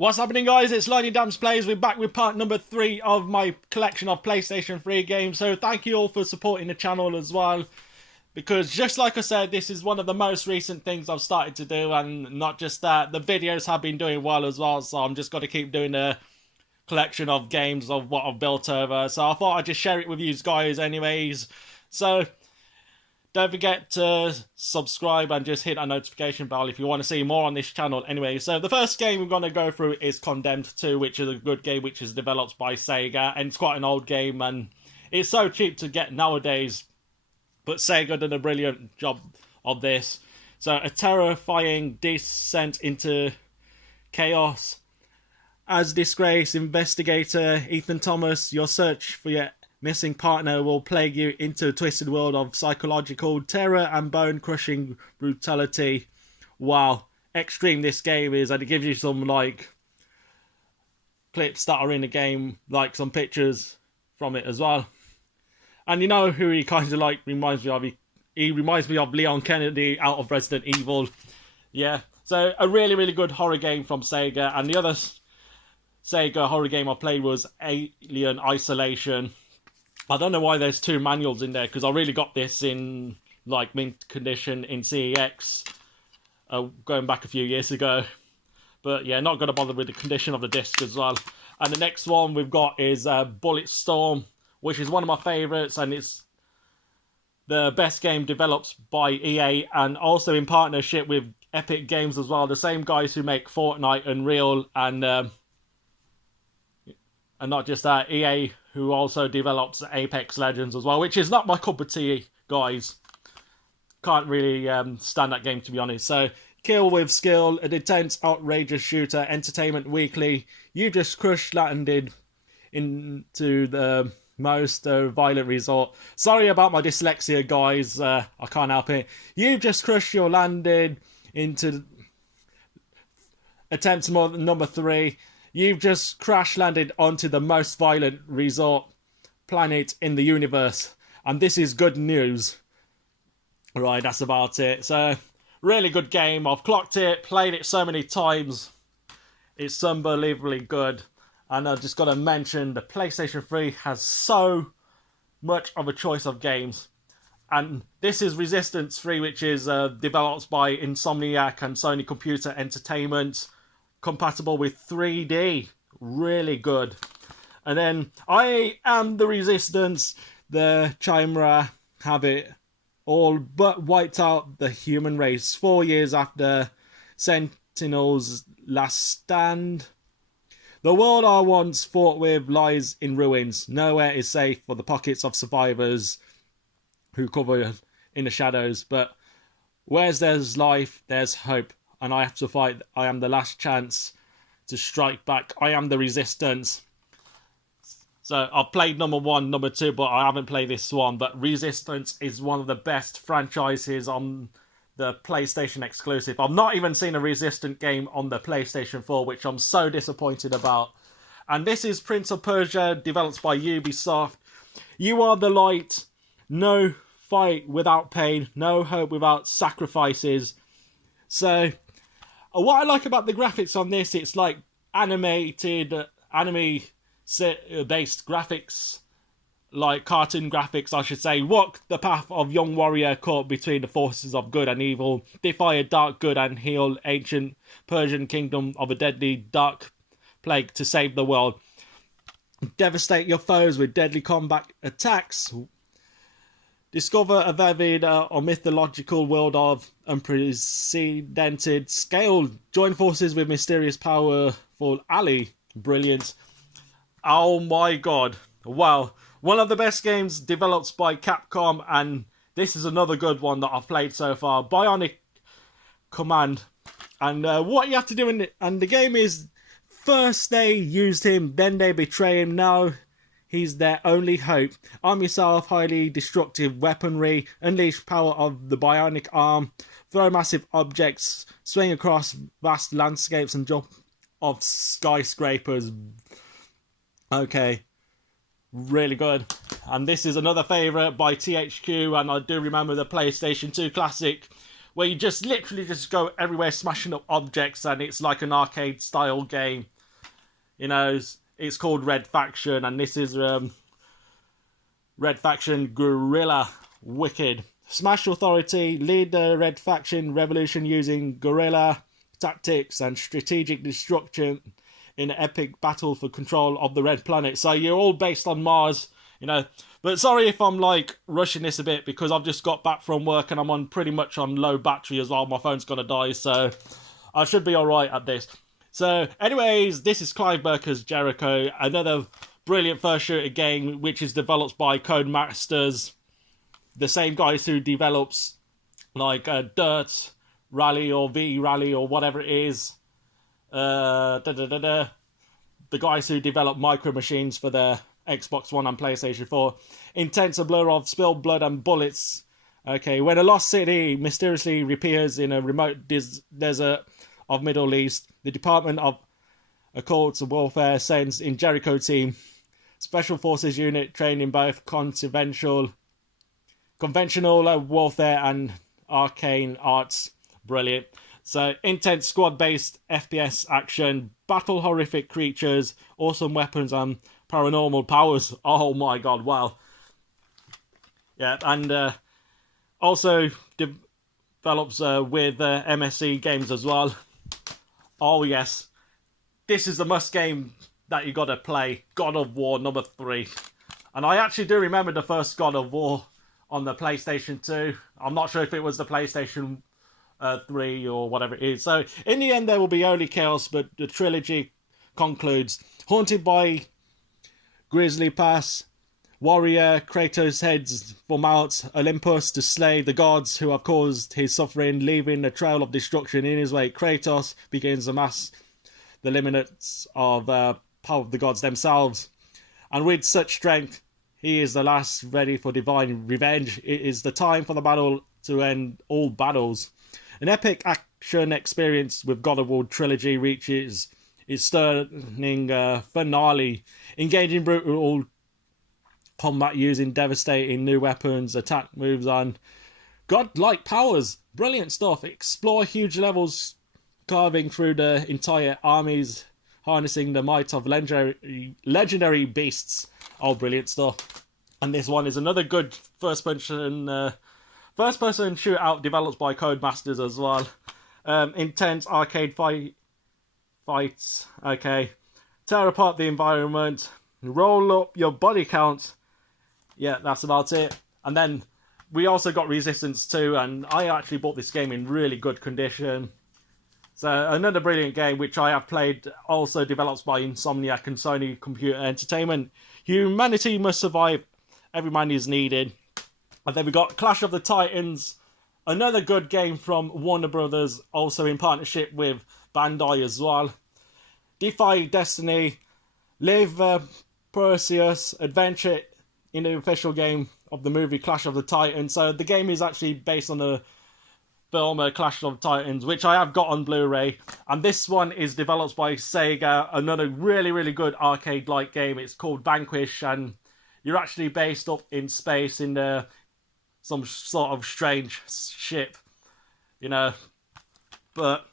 What's happening, guys? It's Liney Dampz Plays. We're back with part number 3 of my collection of PlayStation 3 games. So thank you all for supporting the channel as well. Because just like I said, this is one of the most recent things I've started to do. And not just that, the videos have been doing well as well. So I'm just got to keep doing a collection of games of what I've built over. So I thought I'd just share it with you guys anyways. So don't forget to subscribe and just hit that notification bell if you want to see more on this channel anyway. So the first game we're going to go through is Condemned 2, which is a good game which is developed by Sega. And it's quite an old game and it's so cheap to get nowadays. But Sega did a brilliant job of this. So a terrifying descent into chaos. As disgraced investigator Ethan Thomas, your search for your missing partner will plague you into a twisted world of psychological terror and bone-crushing brutality. Wow, extreme this game is, and it gives you some like clips that are in the game, like some pictures from it as well. And you know who he kind of like reminds me of? He reminds me of Leon Kennedy out of Resident Evil. Yeah, so a really, really good horror game from Sega. And the other Sega horror game I played was Alien Isolation. I don't know why there's 2 manuals in there, because I really got this in like mint condition in CEX going back a few years ago. But yeah, not going to bother with the condition of the disc as well. And the next one we've got is Bulletstorm, which is one of my favourites, and it's the best game developed by EA and also in partnership with Epic Games as well. The same guys who make Fortnite, Unreal, and not just that, EA, who also develops Apex Legends as well, which is not my cup of tea, guys. Can't really stand that game, to be honest. So, Kill with Skill, an intense, outrageous shooter, Entertainment Weekly. You just crush landed into the most violent resort. Sorry about my dyslexia, guys. I can't help it. You just crushed your landed into attempt number 3. You've just crash landed onto the most violent resort planet in the universe. And this is good news. Right, that's about it. So, really good game. I've clocked it, played it so many times. It's unbelievably good. And I've just got to mention the PlayStation 3 has so much of a choice of games. And this is Resistance 3, which is developed by Insomniac and Sony Computer Entertainment. Compatible with 3D. Really good. And then I Am the Resistance. The Chimera have it all but wiped out the human race 4 years after Sentinel's last stand. The world I once fought with lies in ruins. Nowhere is safe for the pockets of survivors who cover in the shadows. But where there's life, there's hope. And I have to fight. I am the last chance to strike back. I am the Resistance. So I've played number 1, number 2, but I haven't played this one. But Resistance is one of the best franchises on the PlayStation exclusive. I've not even seen a Resistant game on the PlayStation 4, which I'm so disappointed about. And this is Prince of Persia, developed by Ubisoft. You are the light. No fight without pain. No hope without sacrifices. So, what I like about the graphics on this, it's like animated, anime-based graphics, like cartoon graphics, I should say. Walk the path of young warrior caught between the forces of good and evil. Defy a dark good and heal ancient Persian kingdom of a deadly dark plague to save the world. Devastate your foes with deadly combat attacks. Discover a vivid or mythological world of unprecedented scale. Join forces with mysterious, powerful Ali. Brilliant. Oh my god. Wow. One of the best games developed by Capcom, and this is another good one that I've played so far. Bionic Command. And what you have to do and the game is, first they used him, then they betray him. Now he's their only hope. Arm yourself highly destructive weaponry. Unleash power of the bionic arm. Throw massive objects. Swing across vast landscapes and jump off skyscrapers. Okay. Really good. And this is another favourite by THQ. And I do remember the PlayStation 2 classic where you just literally just go everywhere smashing up objects, and it's like an arcade style game. You know, it's called Red Faction, and this is Red Faction Guerrilla. Wicked. Smash Authority, lead the Red Faction revolution using guerrilla tactics and strategic destruction in an epic battle for control of the Red Planet. So you're all based on Mars, you know. But sorry if I'm like rushing this a bit, because I've just got back from work and I'm on pretty much on low battery as well. My phone's gonna die, so I should be alright at this. So anyways, this is Clive Barker's Jericho, another brilliant first shooter game which is developed by Codemasters, the same guys who develops like Dirt Rally or V Rally or whatever it is. The guys who develop Micro Machines for the Xbox One and PlayStation 4. Intense a blur of spilled blood and bullets. Okay, when a lost city mysteriously reappears in a remote desert of Middle East, the Department of Occult Warfare sends in Jericho team Special Forces unit trained in both conventional warfare and arcane arts. Brilliant. So, intense squad-based FPS action, battle horrific creatures, awesome weapons, and paranormal powers. Oh my god, wow. Yeah, and also develops with MSC Games as well. Oh yes. This is the must game that you gotta play. God of War number 3. And I actually do remember the first God of War on the PlayStation 2. I'm not sure if it was the PlayStation 3 or whatever it is. So in the end there will be only chaos, but the trilogy concludes. Haunted by Grizzly Pass, warrior Kratos heads for Mount Olympus to slay the gods who have caused his suffering, leaving a trail of destruction in his wake. Kratos begins to amass the limits of power of the gods themselves, and with such strength he is the last ready for divine revenge. It is the time for the battle to end all battles. An epic action experience with God of War trilogy reaches its stunning finale, engaging brutal combat using devastating new weapons, attack moves, and godlike powers. Brilliant stuff. Explore huge levels, carving through the entire armies, harnessing the might of legendary beasts. Oh, brilliant stuff. And this one is another good first-person shootout developed by Codemasters as well. Intense arcade fights. Okay. Tear apart the environment. Roll up your body count. Yeah, that's about it. And then we also got Resistance 2, and I actually bought this game in really good condition. So another brilliant game which I have played, also developed by Insomniac and Sony Computer Entertainment. Humanity must survive. Every man is needed. And then we got Clash of the Titans, another good game from Warner Brothers, also in partnership with Bandai as well. Defy Destiny, Live Perseus, Adventure in the official game of the movie Clash of the Titans. So the game is actually based on the film Clash of the Titans, which I have got on Blu-ray. And this one is developed by Sega, another really, really good arcade-like game. It's called Vanquish, and you're actually based up in space in some sort of strange ship, you know. But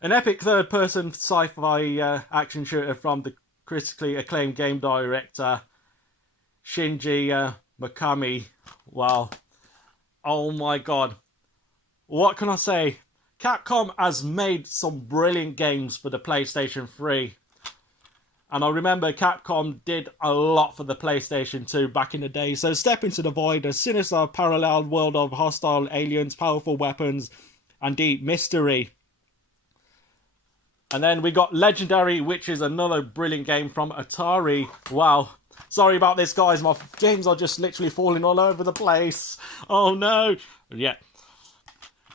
an epic third-person sci-fi action shooter from the critically acclaimed game director Shinji Mikami. Wow. Oh my god. What can I say? Capcom has made some brilliant games for the PlayStation 3. And I remember Capcom did a lot for the PlayStation 2 back in the day. So Step Into the Void, a sinister parallel world of hostile aliens, powerful weapons, and deep mystery. And then we got Legendary, which is another brilliant game from Atari. Wow. Sorry about this, guys. My games are just literally falling all over the place. Oh no. Yeah.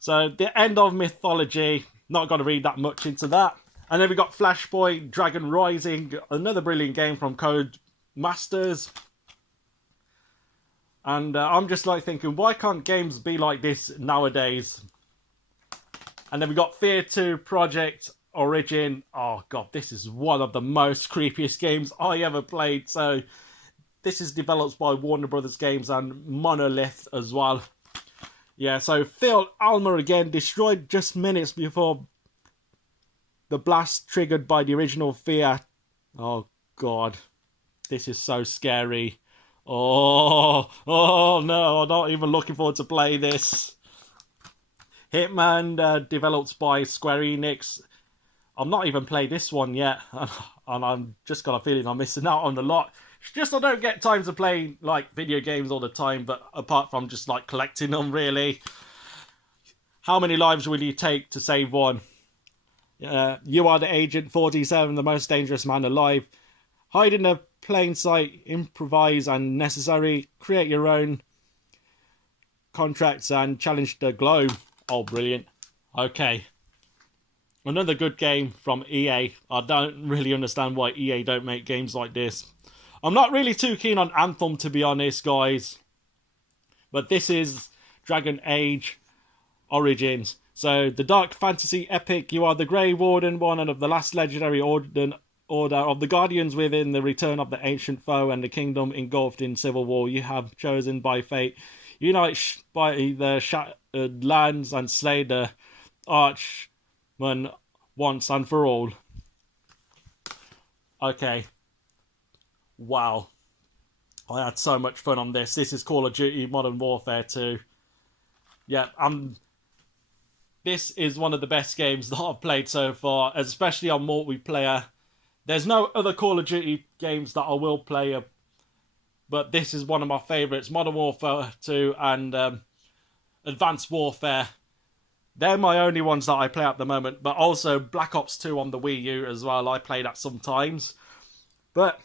So the End of Mythology. Not going to read that much into that. And then we got Flashpoint, Dragon Rising, another brilliant game from Codemasters. And I'm just like thinking, why can't games be like this nowadays? And then we got Fear 2 Project Origin. Oh god, this is one of the most creepiest games I ever played. So this is developed by Warner Brothers Games and Monolith as well. Yeah, so Phil Almer again, destroyed just minutes before the blast triggered by the original Fiat. Oh god, this is so scary. Oh no, I'm not even looking forward to play this. Hitman, developed by Square Enix. I'm not even played this one yet, and I'm just got a feeling I'm missing out on a lot. It's just I don't get time to play like video games all the time, but apart from just like collecting them, really. How many lives will you take to save one? You are the Agent 47, the most dangerous man alive. Hide in a plain sight, improvise and necessary, create your own contracts and challenge the globe. Oh, brilliant. Okay. Another good game from EA. I don't really understand why EA don't make games like this. I'm not really too keen on Anthem, to be honest, guys. But this is Dragon Age Origins. So, the dark fantasy epic, you are the Grey Warden, one of the last legendary order of the Guardians within the return of the ancient foe and the kingdom engulfed in civil war. You have chosen by fate. Unite by the shattered lands and slay the Archman once and for all. Okay. Wow. I had so much fun on this. This is Call of Duty Modern Warfare 2. Yeah, this is one of the best games that I've played so far, especially on multiplayer. There's no other Call of Duty games that I will play, but this is one of my favourites. Modern Warfare 2 and Advanced Warfare. They're my only ones that I play at the moment, but also Black Ops 2 on the Wii U as well. I play that sometimes. But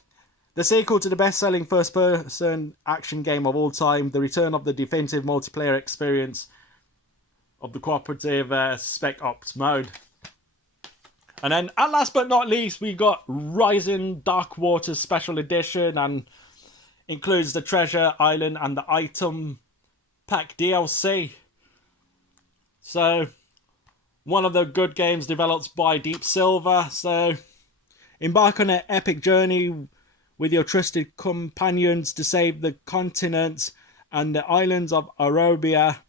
the sequel to the best-selling first-person action game of all time, the return of the definitive multiplayer experience of the cooperative Spec Ops mode. And then, at last but not least, we got Rising Dark Waters Special Edition, and includes the Treasure Island and the Item Pack DLC. So, one of the good games developed by Deep Silver. So, embark on an epic journey with your trusted companions to save the continent and the islands of Arabia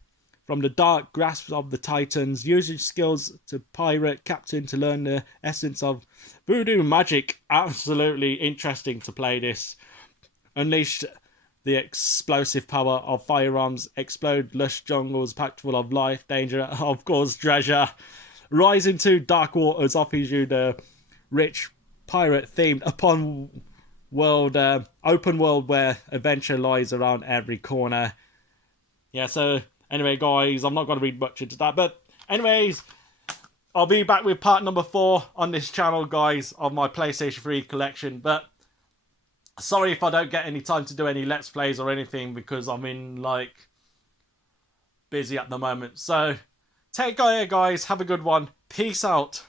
from the dark grasp of the Titans. Use your skills to pirate captain to learn the essence of voodoo magic. Absolutely interesting to play this. Unleash the explosive power of firearms. Explode lush jungles packed full of life, danger, of course, treasure. Rise into Dark Waters offers you the rich pirate-themed open world where adventure lies around every corner. Yeah, so anyway, guys, I'm not going to read much into that. But anyways, I'll be back with part number 4 on this channel, guys, of my PlayStation 3 collection. But sorry if I don't get any time to do any Let's Plays or anything, because I'm in, busy at the moment. So, take care, guys. Have a good one. Peace out.